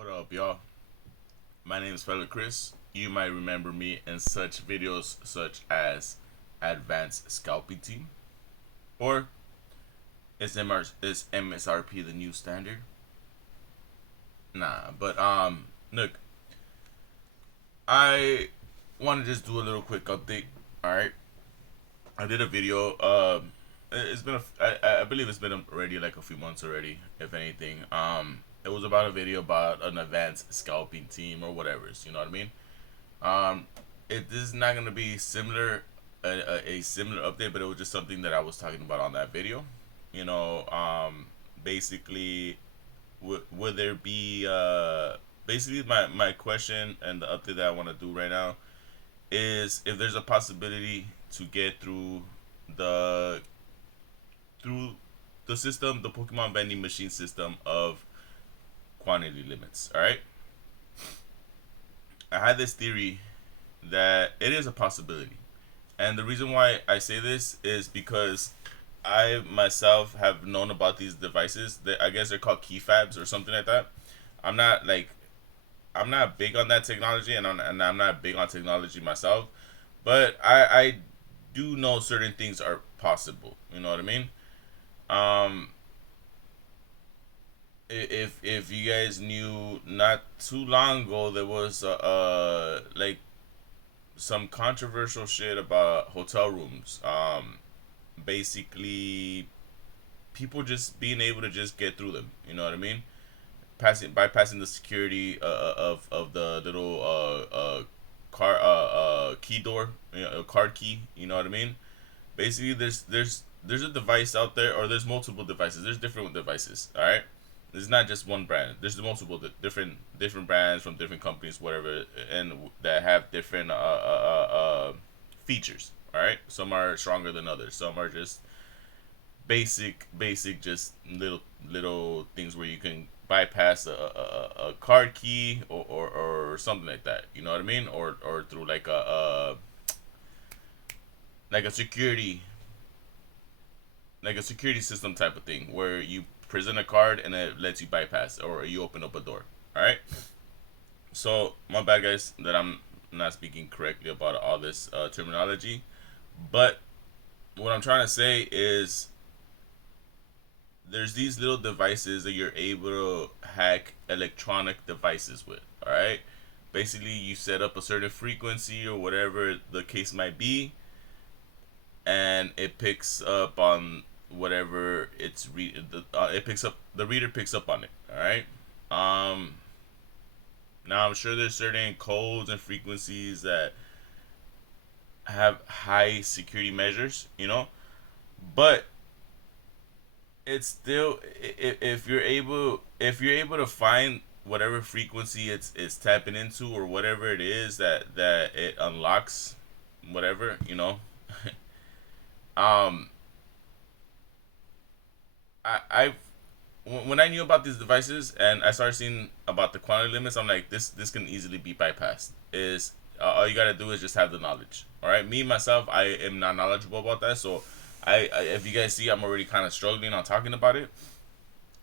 What up, y'all? My name is Fellow Chris. You might remember me in such videos such as Advanced Scalping Team or is MSRP the new standard? Nah, but look, I want to just do a little quick update. All right, I did a video. It's been I believe it's been already like a few months already, if anything. It was about a video about an advanced scalping team or whatever. You know what I mean? Um, this is not gonna be similar, a similar update, but it was just something that I was talking about on that video. You know, basically, would there be basically my question and the update that I want to do right now is if there's a possibility to get the through the system, the Pokemon vending machine system of quantity limits. All right, I had this theory that it is a possibility. And the reason why I say this is because I myself have known about these devices. That I guess they're called keyfabs or something like that. I'm not like I'm not big on that technology, and I'm not big on technology myself. But I do know certain things are possible. You know what I mean? Um, if you guys knew, not too long ago there was like some controversial shit about hotel rooms. Basically, people just being able to just get through them. You know what I mean? Bypassing the security of the little car key door, card key. You know what I mean? Basically, there's a device out there, or there's multiple devices. There's different devices. All right. There's not just one brand. There's multiple different brands from different companies, whatever, and that have different features. All right. Some are stronger than others. Some are just basic, just little things where you can bypass a card key or something like that. You know what I mean? Or through like a security like a security system type of thing where you present a card and it lets you bypass or you open up a door. All right. So my bad, guys, that I'm not speaking correctly about all this terminology, but what I'm trying to say is there's these little devices that you're able to hack electronic devices with. All right. Basically, you set up a certain frequency or whatever the case might be, and it picks up on whatever it picks up, the reader picks up on it. All right. um Now I'm sure there's certain codes and frequencies that have high security measures, but it's still, if you're able to find whatever frequency it's tapping into, or whatever it is that it unlocks, whatever, um I when I knew about these devices and I started seeing about the quantity limits, I'm like, this can easily be bypassed. Is All you gotta do is just have the knowledge. All right, me myself, I am not knowledgeable about that, so if you guys see, I'm already kind of struggling on talking about it.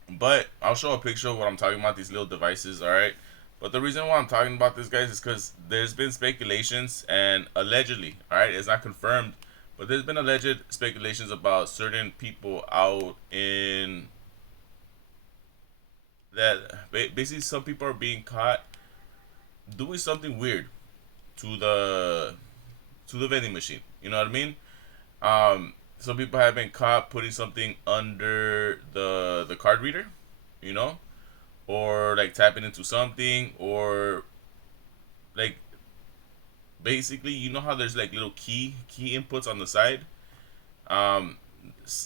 But I'll show a picture of what I'm talking about. These little devices, all right. But the reason why I'm talking about this, guys, is because there's been speculations and allegedly, all right, it's not confirmed, but there's been alleged speculations about certain people out in that basically some people are being caught doing something weird to the vending machine. You know what I mean? Some people have been caught putting something under the card reader, you know, or like tapping into something, or like basically, you know how there's like little key inputs on the side. Um,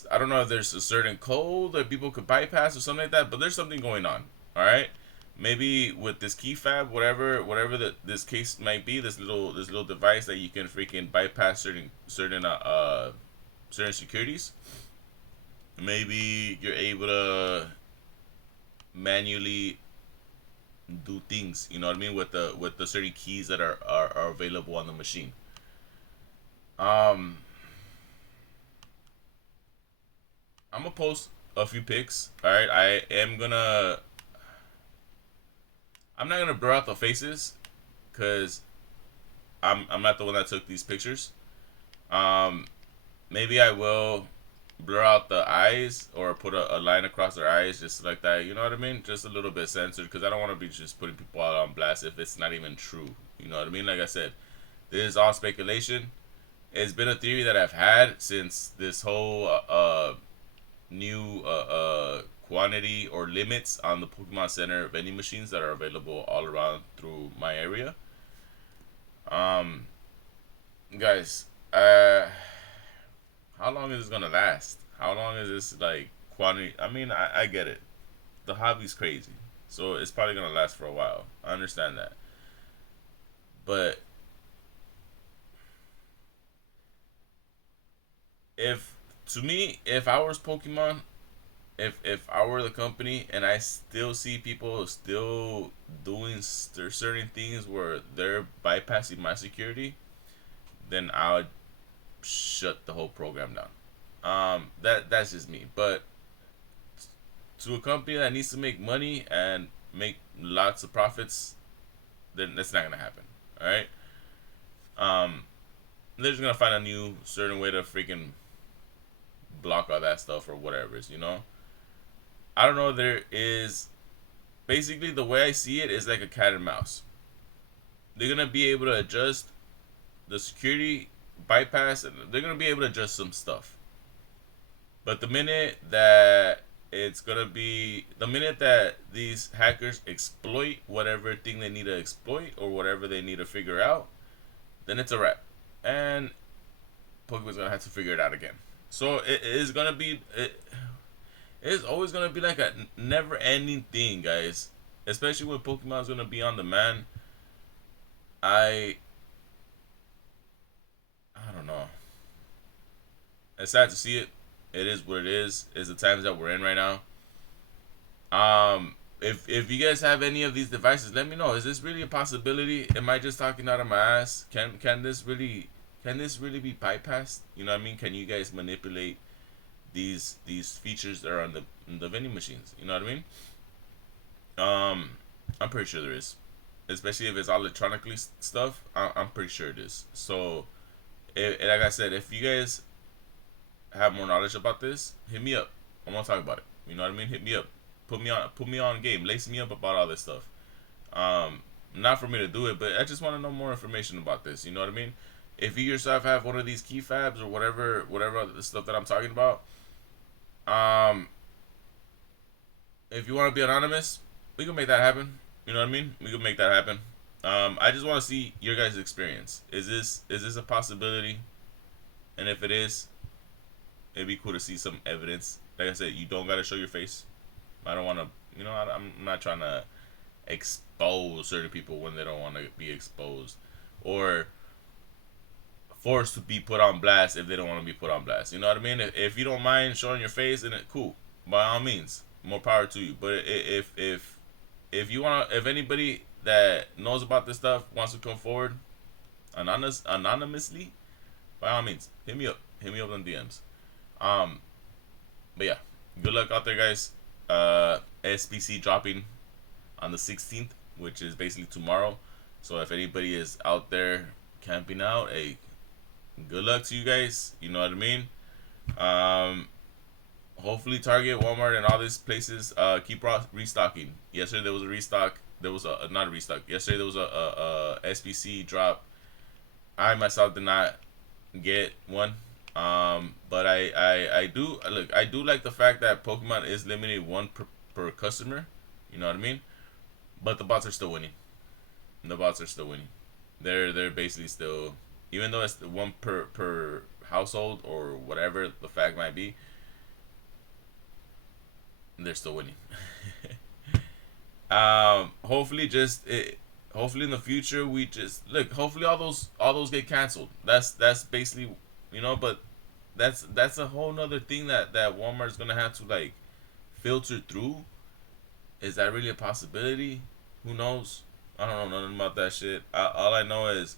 I don't know if there's a certain code that people could bypass or something like that, but there's something going on. All right, maybe with this key fab, whatever this case might be, this little device that you can freaking bypass certain securities. Maybe you're able to manually do things. You know what I mean, with the certain keys that are available on the machine. Um, I'm gonna post a few pics. All right, I am gonna I'm not gonna blur out the faces because I'm not the one that took these pictures. Um, maybe I will blur out the eyes or put a line across their eyes just like that. You know what I mean? Just a little bit censored because I don't want to be just putting people out on blast if it's not even true. You know what I mean? Like I said, this is all speculation. It's been a theory that I've had since this whole new quantity or limits on the Pokemon Center vending machines that are available all around through my area. Um, guys, how long is this gonna last? How long is this like quantity? I mean, I get it. The hobby's crazy, so it's probably gonna last for a while. I understand that, but if to me, if I was Pokemon, if I were the company and I still see people still doing certain things where they're bypassing my security, then I would shut the whole program down. That's just me. But to a company that needs to make money and make lots of profits, then that's not gonna happen. All right. Um, they're just gonna find a new certain way to freaking block all that stuff or whatever. You know. I don't know. There is basically the way I see it is like a cat and mouse. They're gonna be able to adjust the security bypass, and they're gonna be able to adjust some stuff. But the minute that these hackers exploit whatever thing they need to exploit or whatever they need to figure out, then it's a wrap. And Pokemon's gonna have to figure it out again. So it is gonna be it is always gonna be like a never ending thing, guys. Especially when Pokemon's gonna be on demand. I I don't know. It's sad to see it. It is what it is. It's the times that we're in right now. If you guys have any of these devices, let me know. Is this really a possibility? Am I just talking out of my ass? Can this really be bypassed? You know what I mean? Can you guys manipulate these features that are on the vending machines? You know what I mean? I'm pretty sure there is, especially if it's electronically stuff. I'm pretty sure it is. So, like I said, if you guys have more knowledge about this, hit me up. I want to talk about it. You know what I mean? Hit me up. Put me on game. Lace me up about all this stuff. Not for me to do it, but I just want to know more information about this. You know what I mean? If you yourself have one of these key fabs or whatever the stuff that I'm talking about, um, if you want to be anonymous, we can make that happen. You know what I mean? We can make that happen. I just want to see your guys' experience. Is this a possibility? And if it is, it'd be cool to see some evidence. Like I said, you don't gotta show your face. I don't want to. You know, I'm not trying to expose certain people when they don't want to be exposed, or forced to be put on blast if they don't want to be put on blast. You know what I mean? If you don't mind showing your face, then cool. By all means, more power to you. But if you want to, if anybody that knows about this stuff wants to come forward anonymously, by all means, hit me up. Hit me up on DMs. Um, but yeah, good luck out there, guys. SBC dropping on the 16th, which is basically tomorrow. So if anybody is out there camping out, hey, good luck to you guys. You know what I mean? Hopefully Target, Walmart, and all these places keep restocking. Yesterday there was a restock. There was a not a restock. Yesterday there was a SBC drop. I myself did not get one. But I do look. I do like the fact that Pokemon is limited one per customer. You know what I mean? But the bots are still winning. The bots are still winning. They're basically still, even though it's one per household or whatever the fact might be, they're still winning. Hopefully hopefully in the future we just look. Hopefully all those get canceled. That's basically, you know. But that's a whole nother thing that Walmart's gonna have to like filter through. Is that really a possibility? Who knows? I don't know nothing about that shit. All I know is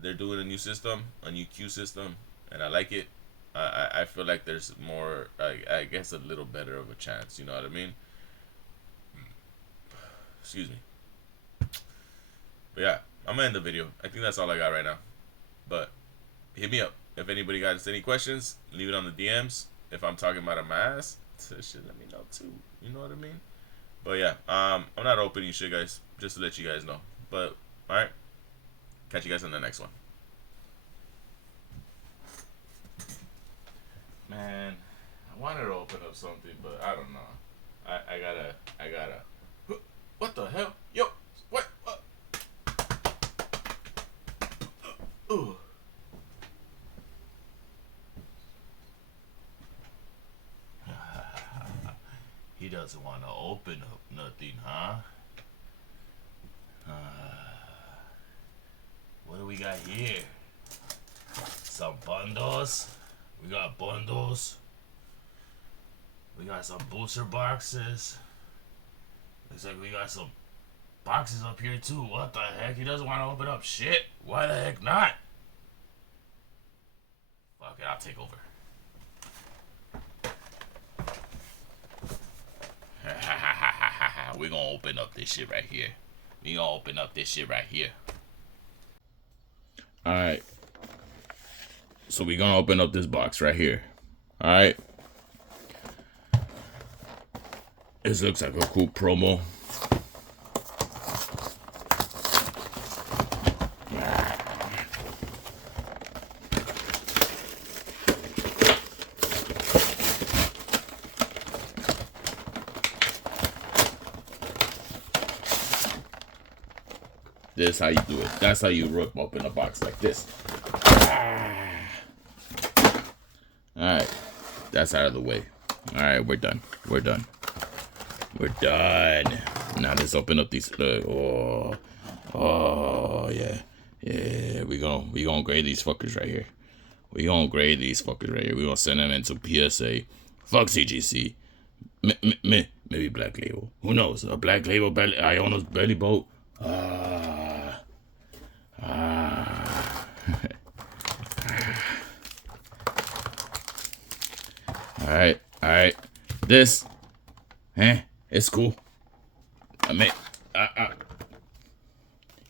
they're doing a new system, a new queue system, and I like it. I feel like there's more, I guess, a little better of a chance. You know what I mean? Excuse me. But yeah, I'm gonna end the video. I think that's all I got right now. But hit me up if anybody got any questions. Leave it on the DMs. If I'm talking about a mask, shit, let me know too. You know what I mean? But yeah, I'm not opening shit, guys. Just to let you guys know. But all right, catch you guys on the next one. Man, I wanted to open up something, but I don't know. I gotta. What the hell? Yo, what? Ooh. He doesn't want to open up nothing, huh? What do we got here? Some bundles. We got bundles. We got some booster boxes. Looks like we got some boxes up here too. What the heck? He doesn't want to open up shit. Why the heck not? Fuck it, I'll take over. We're gonna open up this shit right here. Alright. So we're gonna open up this box right here. Alright. This looks like a cool promo. This is how you do it. That's how you rip open a box like this. Alright. That's out of the way. Alright, we're done. Now let's open up these. Oh yeah. We gonna grade these fuckers right here. We're gonna send them into PSA. Fuck CGC. Maybe Black Label. Who knows? A Black Label Iono's belly boat. Alright. This, it's cool.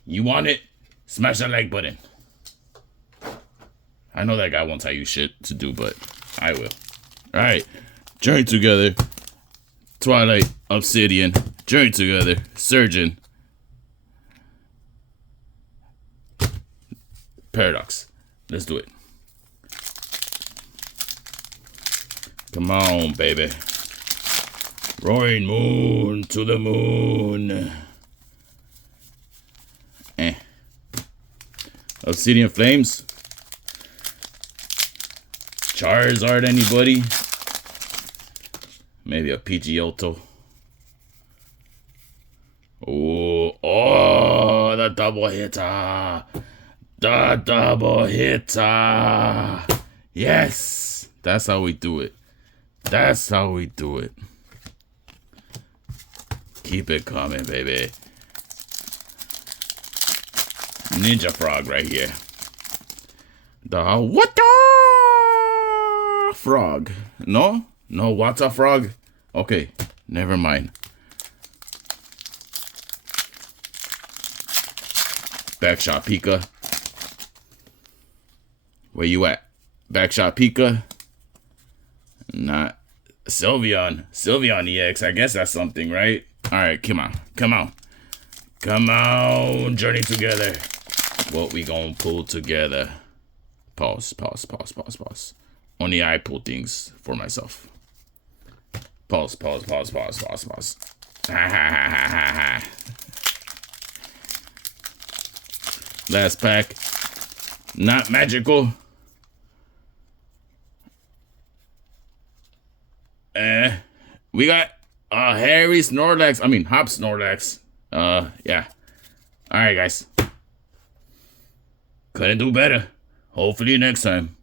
You want it? Smash that like button. I know that guy won't tell you shit to do, but I will. Alright. Journey Together. Twilight. Obsidian. Journey Together. Surgeon. Paradox. Let's do it. Come on, baby. Roaring moon to the moon. Obsidian Flames. Charizard, anybody? Maybe a Pidgeotto. Oh, the double hitter. Yes. That's how we do it. Keep it coming, baby. Ninja Frog right here. The what the frog? No, what's a frog? Okay, never mind. Backshot Pika. Where you at? Backshot Pika. Not Sylveon EX. I guess that's something, right? All right, come on, Journey Together. What we gonna pull together? Pause. Only I pull things for myself. Pause. Last pack. Not magical. We got Harry Snorlax. Hop Snorlax. Yeah. Alright, guys. Couldn't do better. Hopefully next time.